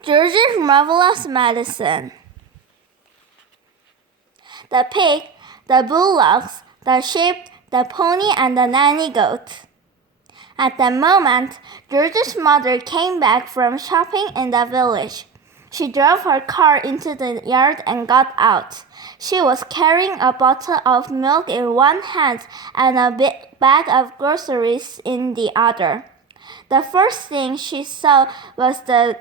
George's Marvellous Medicine. The pig, the bullocks, the sheep, the pony, and the nanny goat. At that moment, George's mother came back from shopping in the village. She drove her car into the yard and got out. She was carrying a bottle of milk in one hand and a big bag of groceries in the other. The first thing she saw was the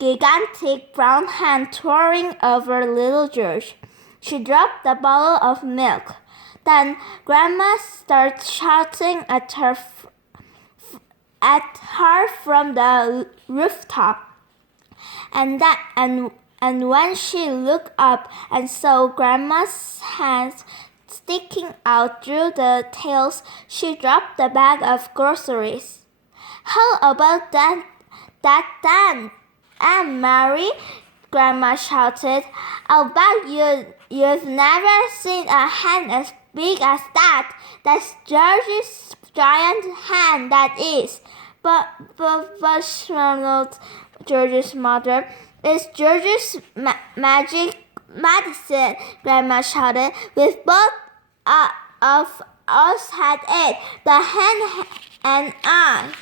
gigantic brown hand towering over little George. She dropped the bottle of milk. Then Grandma started shouting at her from the rooftop. And when she looked up and saw Grandma's hands sticking out through the tails, she dropped the bag of groceries. "How about that then, Aunt Mary?" Grandma shouted. "I'll bet you've never seen a hen as big as that. That's George's giant hen, that is." But snarled George's mother. "It's George's magic medicine," Grandma shouted. "We've both of us had it, the hen and I."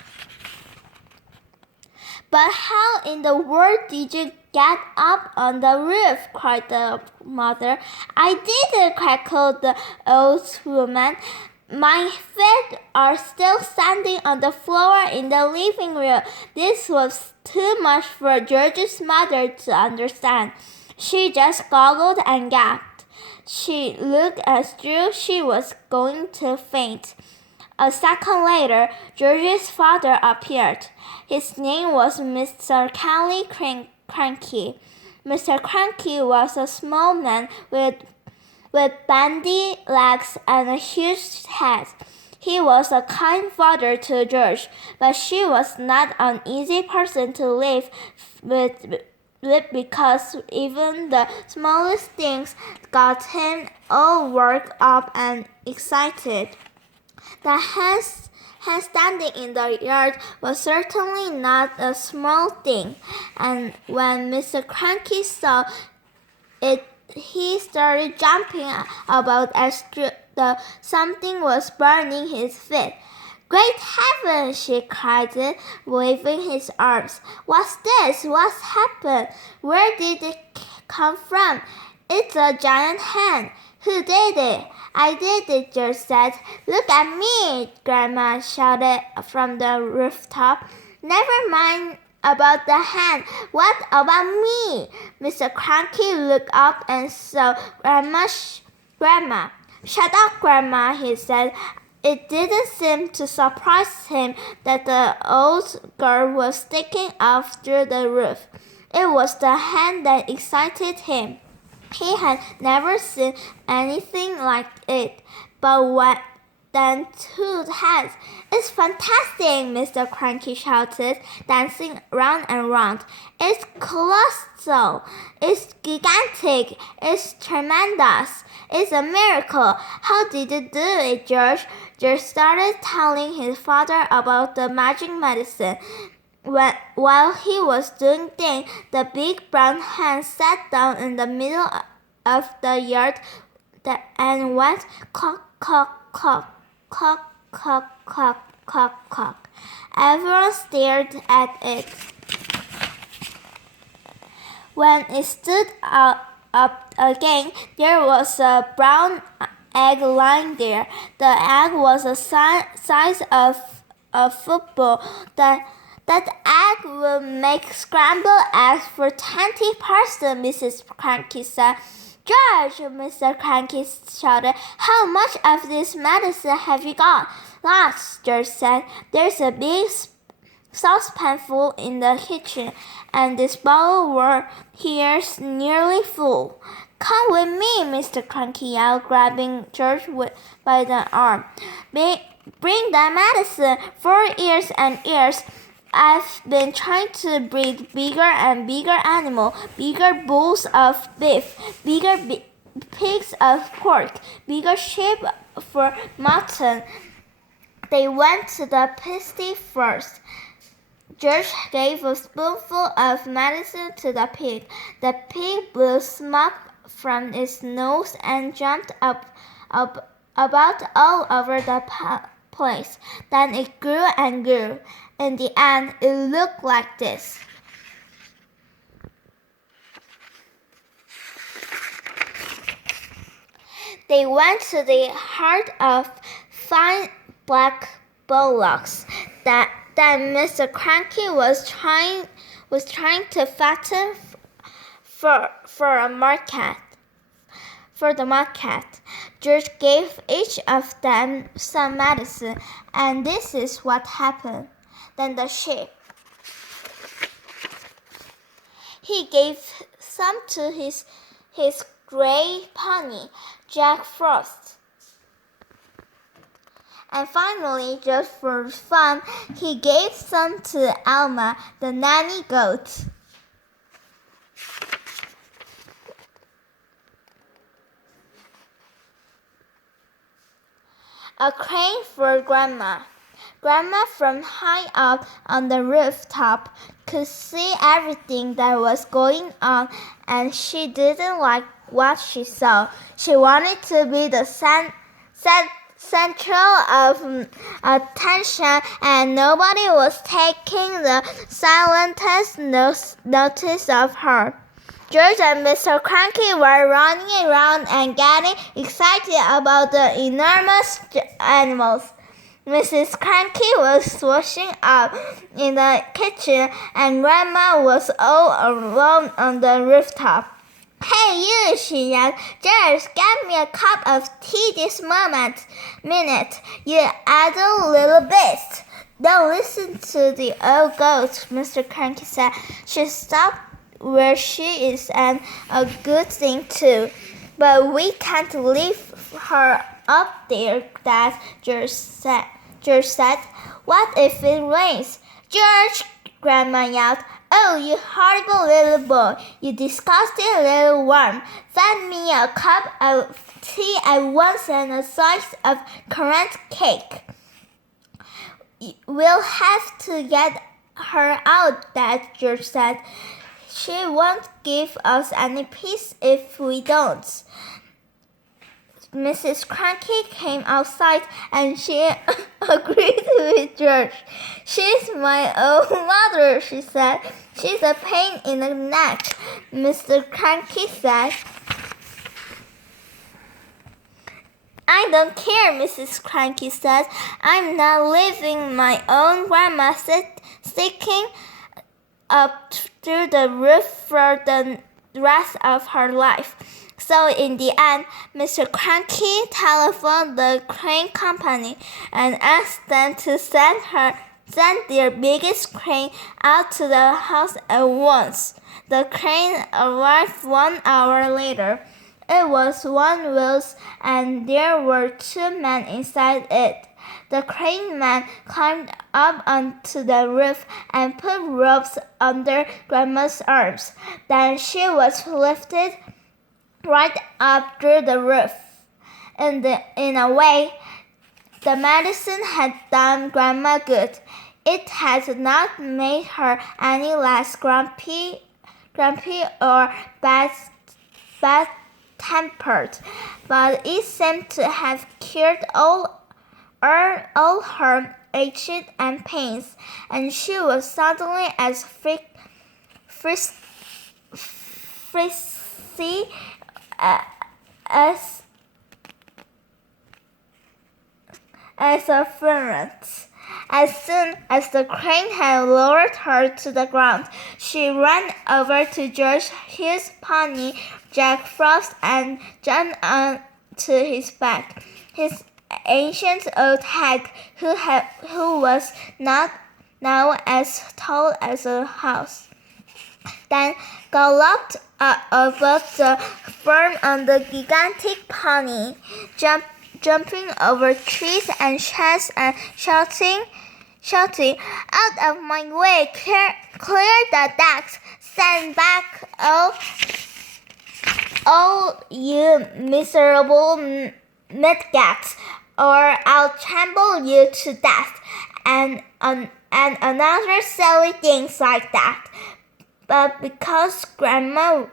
"But how in the world did you get up on the roof?" cried the mother. "I didn't," cackled the old woman. "My feet are still standing on the floor in the living room." This was too much for George's mother to understand. She just goggled and gasped. She looked as though she was going to faint. A second later, George's father appeared. His name was Mr. Kelly Cranky. Mr. Cranky was a small man with bandy legs and a huge head. He was a kind father to George, but she was not an easy person to live with because even the smallest things got him all worked up and excited. The hen standing in the yard was certainly not a small thing, and when Mr. Cranky saw it, he started jumping about as though something was burning his feet. "Great heavens!" she cried, waving his arms. "What's this? What's happened? Where did it come from? It's a giant hen. Who did it?" "I did it," George said. "Look at me!" Grandma shouted from the rooftop. "Never mind about the hen. What about me?" Mr. Cranky looked up and saw Grandma. "Shut up, Grandma," he said. It didn't seem to surprise him that the old girl was sticking out through the roof. It was the hen that excited him. He had never seen anything like it. But then two heads. "It's fantastic!" Mr. Cranky shouted, dancing round and round. "It's colossal! It's gigantic! It's tremendous! It's a miracle! How did you do it, George?" George started telling his father about the magic medicine. While he was doing things, the big brown hen sat down in the middle of the yard and went cluck, cluck, cluck, cluck, cluck, cluck, cluck, cluck. Everyone stared at it. When it stood up again, there was a brown egg lying there. The egg was the size of a football. That egg will make scrambled eggs for 20 persons, Mrs. Cranky said. "George," Mr. Cranky shouted, "how much of this medicine have you got?" "Lots," George said. "There's a big saucepan full in the kitchen, and this bottle here's nearly full." "Come with me," Mr. Cranky yelled, grabbing George by the arm. Bring that medicine for ears and ears. I've been trying to breed bigger and bigger animals, bigger bulls of beef, bigger pigs of pork, bigger sheep for mutton." They went to the pasty first. George gave a spoonful of medicine to the pig. The pig blew smoke from its nose and jumped up about all over the place. Then it grew and grew. In the end, it looked like this. They went to the heart of fine black bullocks that Mr. Cranky was trying to fatten for the market. George gave each of them some medicine, and this is what happened. Then the sheep. He gave some to his gray pony, Jack Frost. And finally, just for fun, he gave some to Alma, the nanny goat. A crane for Grandma. Grandma from high up on the rooftop could see everything that was going on, and she didn't like what she saw. She wanted to be the central of attention, and nobody was taking the slightest notice of her. George and Mr. Cranky were running around and getting excited about the enormous animals. Mrs. Cranky was washing up in the kitchen, and Grandma was all alone on the rooftop. "Hey, you!" she yelled. "George, get me a cup of tea this minute, you idle little beast." "Don't listen to the old goat," Mr. Cranky said. "She stopped where she is, and a good thing too. But we can't leave her up there, Dad," George said. "What if it rains?" "George!" Grandma yelled. "Oh, you horrible little boy, you disgusting little worm. Send me a cup of tea at once and a slice of currant cake." "We'll have to get her out, Dad," George said. "She won't give us any peace if we don't." Mrs. Cranky came outside, and she agreed with George. "She's my own mother," she said. "She's a pain in the neck," Mr. Cranky said. "I don't care," Mrs. Cranky said. "I'm not leaving my own grandma sticking up through the roof for the rest of her life." So in the end, Mr. Cranky telephoned the crane company and asked them to send their biggest crane out to the house at once. The crane arrived 1 hour later. It was one wheels, and there were 2 men inside it. The crane man climbed up onto the roof and put ropes under Grandma's arms. Then she was lifted right up through the roof. In a way, the medicine had done Grandma good. It had not made her any less grumpy or bad-tempered, but it seemed to have cured all her aches and pains, and she was suddenly as frisky as a ferret. As soon as the crane had lowered her to the ground, she ran over to George, his pony, Jack Frost, and jumped onto his back. His ancient old hag, who was not now as tall as a house, then galloped above the farm on the gigantic pony, jumping over trees and sheds and shouting, "Out of my way! Clear the decks! Stand back, all you miserable midgets, or I'll trample you to death!" And and another silly things like that. But because Grandma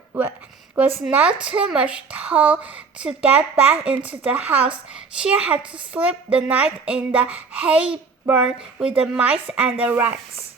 was not too much tall to get back into the house, she had to sleep the night in the hay barn with the mice and the rats.